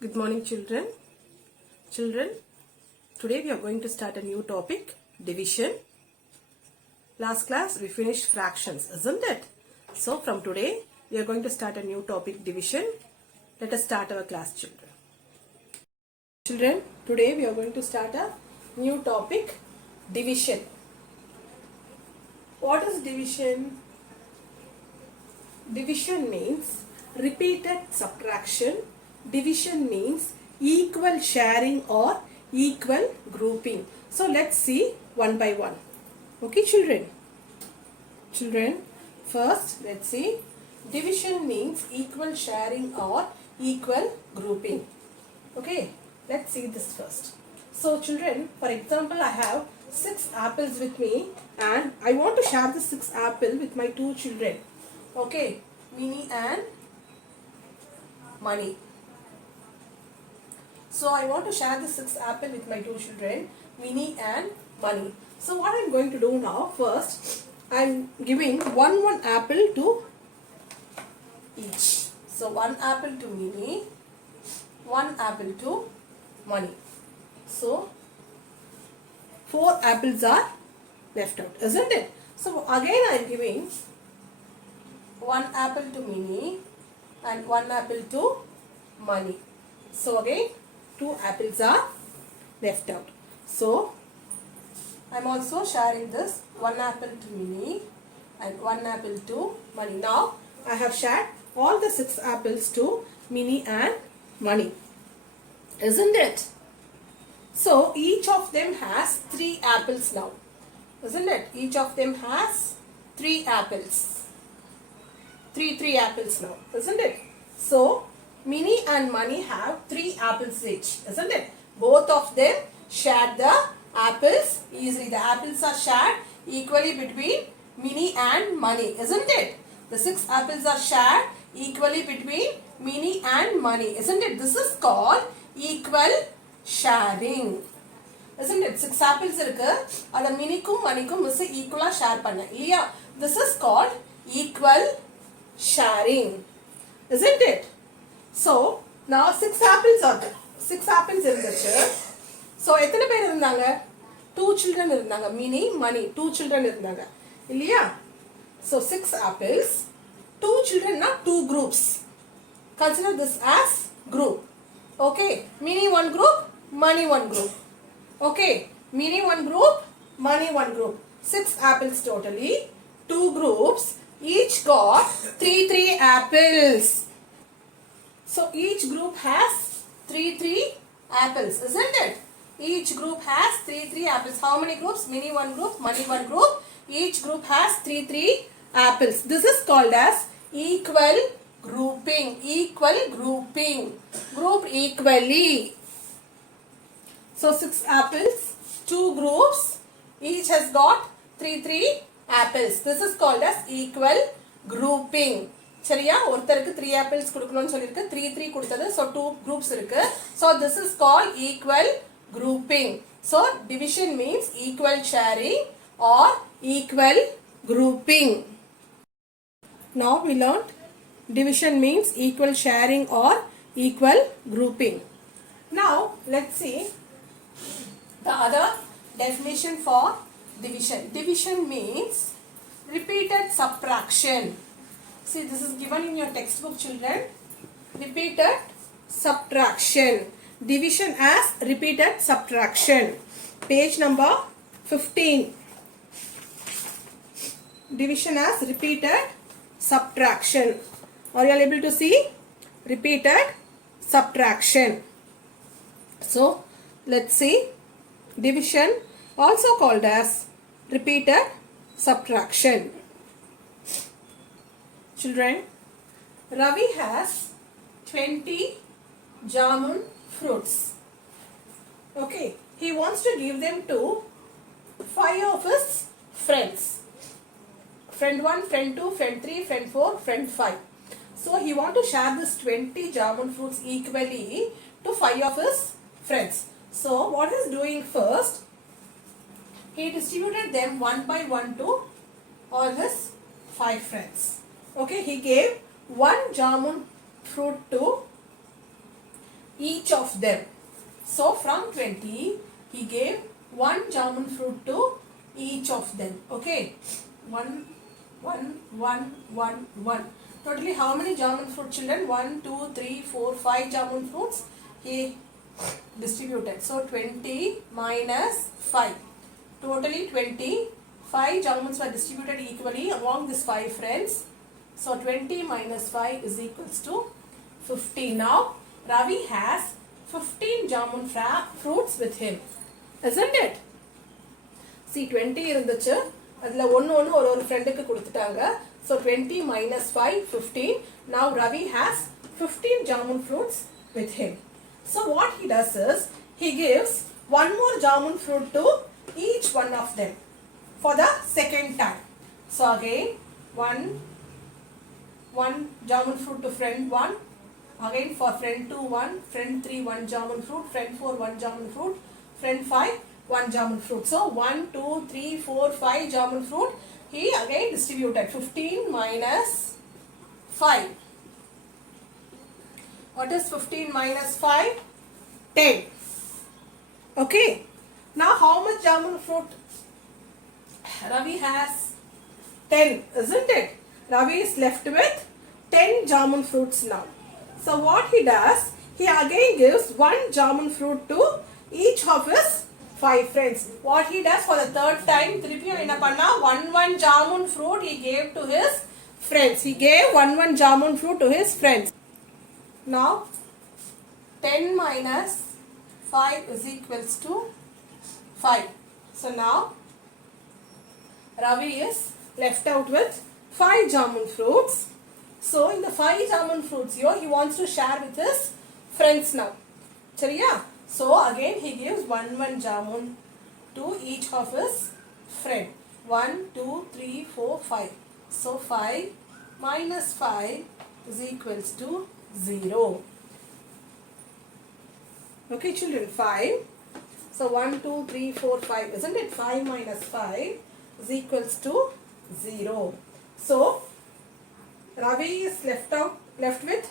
Good morning, children. Children, today we are going to start a new topic, division. Last class we finished fractions, isn't it? So from today we are going to start a new topic, division. Let us start our class, children. Children, today we are going to start a new topic, division. What is division? Division means repeated subtraction. Division means equal sharing or equal grouping. So let's see one by one. Okay, children. Children, first let's see. Division means equal sharing or equal grouping. Okay, let's see this first. So children, for example, I have 6 apples with me and I want to share the 6 apples with my 2 children. Okay, Minnie and Money. So I want to share the 6 apple with my 2 children, Minnie and Money. So what I'm going to do now, first I'm giving one apple to each. So 1 apple to Minnie, 1 apple to Money. So 4 apples are left out, isn't it? So again I'm giving 1 apple to Minnie and 1 apple to Money. So again 2 apples are left out. So I'm also sharing this 1 apple to Minnie and 1 apple to Money. Now I have shared all the 6 apples to Minnie and Money, isn't it? So each of them has 3 apples now, isn't it? Each of them has 3 apples. 3 apples now, isn't it? So Minnie and Money have 3 apples each, isn't it? Both of them shared the apples easily. The apples are shared equally between Minnie and Money, isn't it? The 6 apples are shared equally between Minnie and Money, isn't it? This is called equal sharing, isn't it? 6 apples irukku, ada Minniekum Moneykum miss equal share panna illaya. This is called equal sharing, isn't it? So now 6 apples are there. 6 apples irundhuchu. So எத்தனை பேர் இருந்தாங்க? 2 children இருந்தாங்க. Minnie, Money, 2 children இருந்தாங்க இல்லையா? So 6 apples, 2 children na 2 groups. Consider this as group. Okay, Minnie 1 group, Money 1 group. Okay, Minnie 1 group, Money 1 group. 6 apples totally, 2 groups, each got 3 apples. So each group has 3 apples, isn't it? Each group has 3 apples. How many groups? Minnie 1 group, Money 1 group. Each group has 3 apples. This is called as equal grouping. Equal grouping. Group equally. So 6 apples, 2 groups. Each has got 3 apples. This is called as equal grouping. சரியா? ஒருத்தருக்கு 3 apples கொடுக்கணும்னு சொல்லிருக்கு. 3 கொடுத்தது. So 2 groups இருக்கு. So this is called equal grouping. So division means equal sharing or equal grouping. Now we learned division means equal sharing or equal grouping. Now let's see the other definition for division. Division means repeated subtraction. See, this is given in your textbook, children. Repeated subtraction. Division as repeated subtraction. Page number 15. Division as repeated subtraction. Are you all able to see? Repeated subtraction. So, let's see. Division also called as repeated subtraction. Children, Ravi has 20 jamun fruits. Okay, he wants to give them to 5 of his friends. Friend 1, friend 2, friend 3, friend 4, friend 5. So he wants to share this 20 jamun fruits equally to 5 of his friends. So what he is doing first, he distributed them one by one to all his 5 friends. Okay, he gave 1 jamun fruit to each of them. So from 20, he gave one jamun fruit to each of them. Okay, one, one, one, one, one. Totally, how many jamun fruit, children? 1, 2, 3, 4, 5 jamun fruits he distributed. So 20 minus 5. Totally 20. 5 jamuns were distributed equally among these 5 friends. So 20 minus 5 is equals to 15. Now Ravi has 15 jamun fruits with him. Isn't it? See, 20 இருந்துச்சு. அதில் ஒன்று ஒரு ஃப்ரெண்டுக்கு கொடுத்துட்டாங்க. So 20 minus 5, 15. Now Ravi has 15 jamun fruits with him. So what he does is, he gives one more jamun fruit to each one of them for the second time. So again, one jamun fruit to friend 1. Again for friend 2, 1. Friend 3, 1 jamun fruit. Friend 4, 1 jamun fruit. Friend 5, 1 jamun fruit. So 1, 2, 3, 4, 5 jamun fruit. He again distributed. 15 minus 5. What is 15 minus 5? 10. Okay. Now how much jamun fruit? Ravi has 10, isn't it? Ravi is left with 10 jamun fruits now. So what he does, he again gives one jamun fruit to each of his 5 friends. What he does for the third time, திருப்பியும் என்ன பண்ணா one jamun fruit he gave to his friends. He gave one jamun fruit to his friends. Now 10 minus 5 is equals to 5. So now Ravi is left out with 5 jamun fruits. So in the 5 jamun fruits here, he wants to share with his friends now. Chariya? So again he gives one jamun to each of his friend. 1, 2, 3, 4, 5. So 5 minus 5 is equals to 0. Okay children, 5. So 1, 2, 3, 4, 5. Isn't it? 5 minus 5 is equals to 0. So Ravi is left with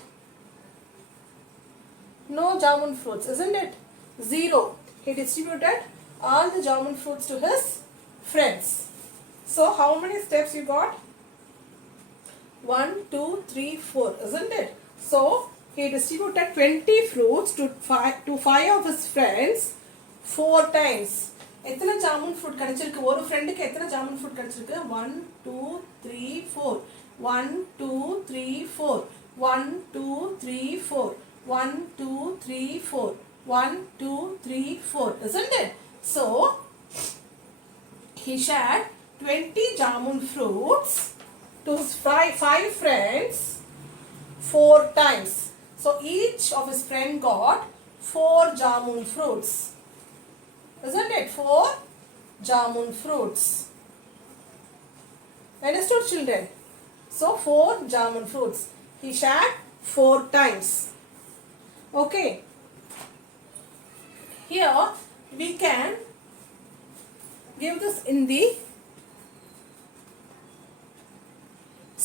no jamun fruits, isn't it? 0. He distributed all the jamun fruits to his friends. So how many steps you got? 1, 2, 3, 4, isn't it? So he distributed 20 fruits to 5 of his friends 4 times. எத்தனை jamun fruit கிடைச்சிருக்கு? ஒரு ஃப்ரெண்டுக்கு எத்தனை jamun fruit கிடைச்சிருக்கு? 1, 2, 3, 4. 1, 2, 3, 4. 1, 2, 3, 4. 1, 2, 3, 4. 1, 2, 3, 4. Isn't it? So he shared 20 jamun fruits to his 5 friends 4 times. So each of his friend got 4 jamun fruits. Isn't it? 4 jamun fruits. Understood children? So 4 jamun fruits. He shared 4 times. Okay. Here we can give this in the,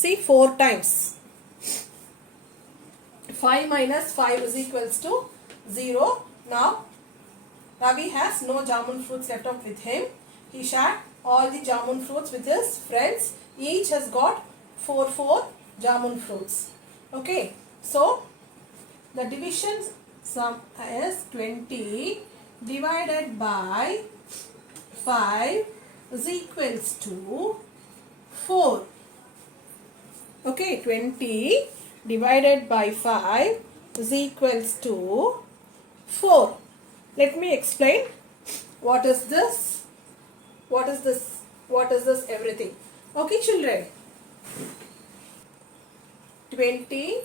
see, 4 times. 5 minus 5 is equals to 0. Now Ravi has no jamun fruits left out with him. He shared all the jamun fruits with his friends. Each has got 4 jamun fruits. Okay. So the division sum is 20 divided by 5 is equals to 4. Okay. 20 divided by 5 is equals to 4. Let me explain. What is this? What is this? What is this everything? Okay children. 20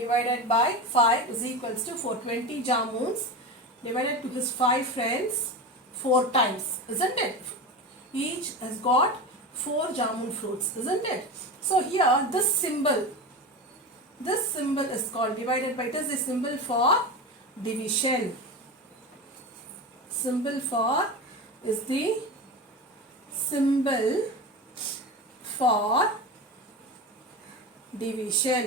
divided by 5 is equals to 4. 20 jamuns divided to his 5 friends 4 times. Isn't it? Each has got 4 jamun fruits. Isn't it? So here this symbol is called divided by. It is the symbol for division. Symbol for is the symbol for division.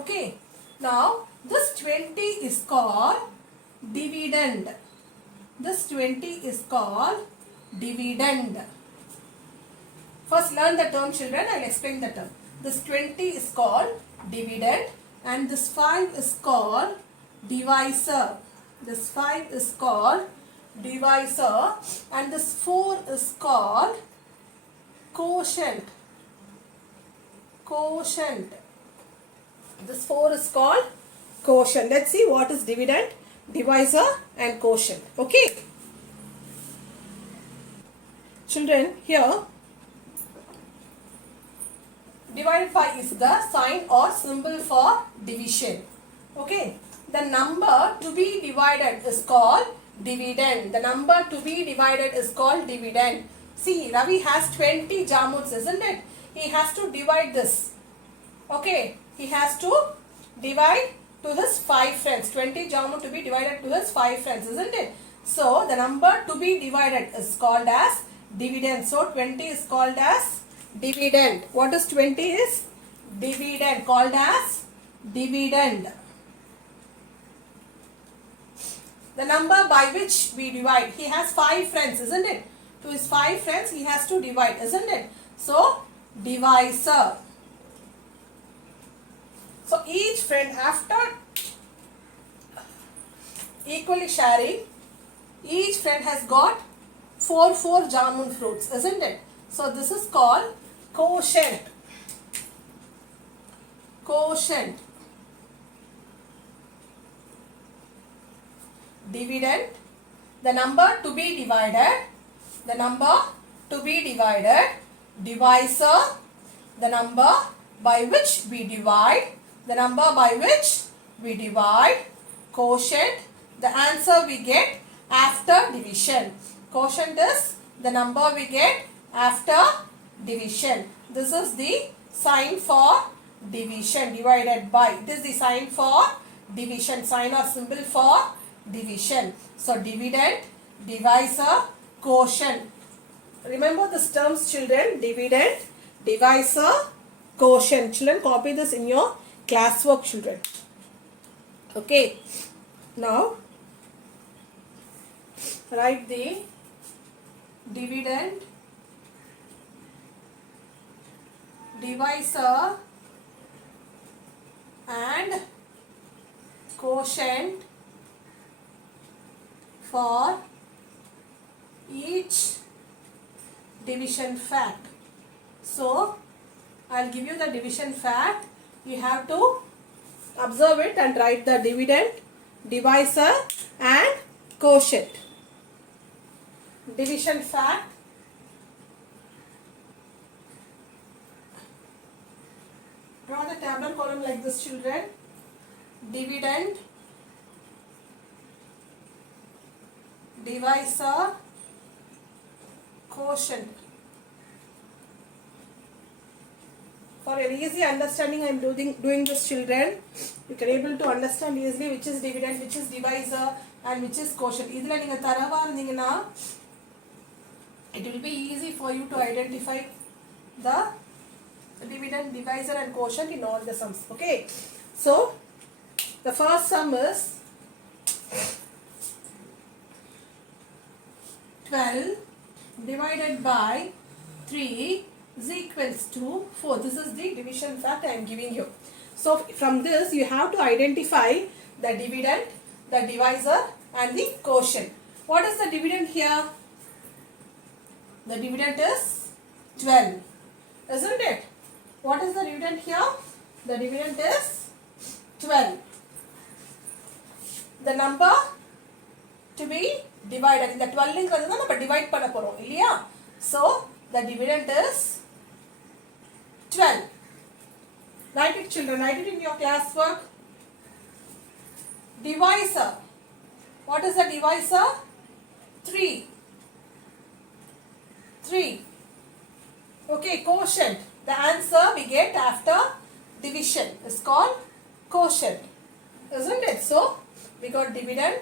Okay. Now This 20 is called dividend. This 20 is called dividend. First learn the term, children. I will explain the term. This 20 is called dividend and this 5 is called divisor. This 5 is called divisor and this 4 is called quotient. Quotient. This 4 is called quotient. Let's see what is dividend, divisor and quotient. Okay. Children, here divided by is the sign or symbol for division. Okay. The number to be divided is called dividend. The number to be divided is called dividend. See, Ravi has 20 jamuns, isn't it? He has to divide this. Okay. He has to divide to his 5 friends. 20 jamun to be divided to his 5 friends, isn't it? So, the number to be divided is called as dividend. So, 20 is called as dividend. What is 20 is? Dividend. Called as dividend. The number by which we divide. He has 5 friends, isn't it? To his 5 friends he has to divide, isn't it? So, divisor. So, each friend after equally sharing, each friend has got 4 jamun fruits, isn't it? So, this is called quotient. Quotient. Dividend, the number to be divided, the number to be divided, divisor, the number by which we divide, the number by which we divide, quotient, the answer we get after division. Quotient is the number we get after division. This is the sign for division, divided by. It is the sign for division, sign or symbol for division. So, dividend, divisor, quotient. Remember these terms, children. Dividend, divisor, quotient. Children, copy this in your classwork, children. Okay. Now, write the dividend, divisor and quotient for each division fact. So, I will give you the division fact. You have to observe it and write the dividend, divisor and quotient. Division fact. Draw the tabular column like this, children. Dividend, divisor, quotient. For an easy understanding, I am doing this, children. You can able to understand easily which is dividend, which is divisor and which is quotient. Idhula neenga tharava irundinga, it will be easy for you to identify the dividend, divisor and quotient in all the sums. Okay. So, the first sum is 12 divided by 3 is equals to 4. This is the division fact I am giving you. So, from this you have to identify the dividend, the divisor and the quotient. What is the dividend here? The dividend is 12. Isn't it? What is the dividend here? The dividend is 12. The number to be divided. In the 12 link divide panna porom illaya. So, the dividend is 12. Write it, children. Write it in your classwork. Divisor. What is the divisor? 3. 3. Okay, quotient. The answer we get after division is called quotient. Isn't it? So, we got dividend,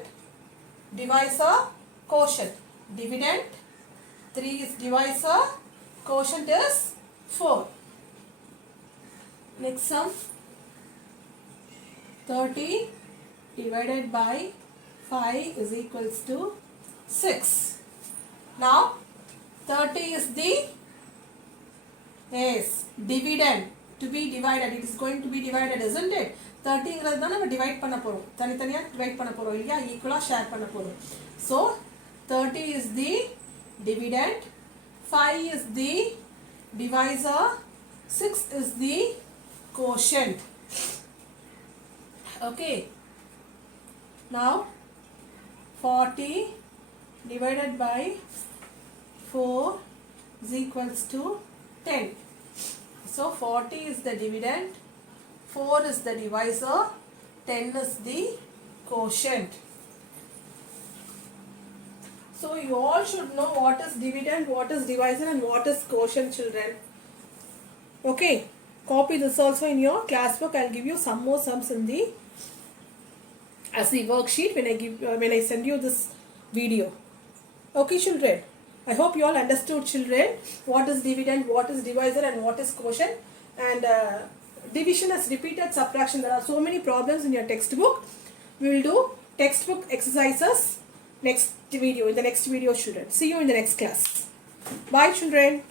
divisor, quotient. Dividend, 3 is divisor, quotient is 4. Next sum, 30 divided by 5 is equals to 6. Now 30 is the dividend to be divided. It is going to be divided, isn't it? 30 ங்கிறது தான் நம்ம divide பண்ண போறோம். தனித்தனியா divide பண்ண போறோம் இல்லையா? ஈக்குவலா ஷேர் பண்ண போறோம். So 30 is the dividend, 5 is the divisor, 6 is the quotient. Okay. Now 40 divided by 4 is equals to 10. So 40 is the dividend, 4 is the divisor, 10 is the quotient. So you all should know what is dividend, what is divisor and what is quotient, children. Okay. Copy this also in your class book. I'll give you some more sums in the as the worksheet when I send you this video. Okay, children. I hope you all understood, children, what is dividend, what is divisor and what is quotient. And division as repeated subtraction. There are so many problems in your textbook. We will do textbook exercises in the next video, children. See you in the next class. Bye, children.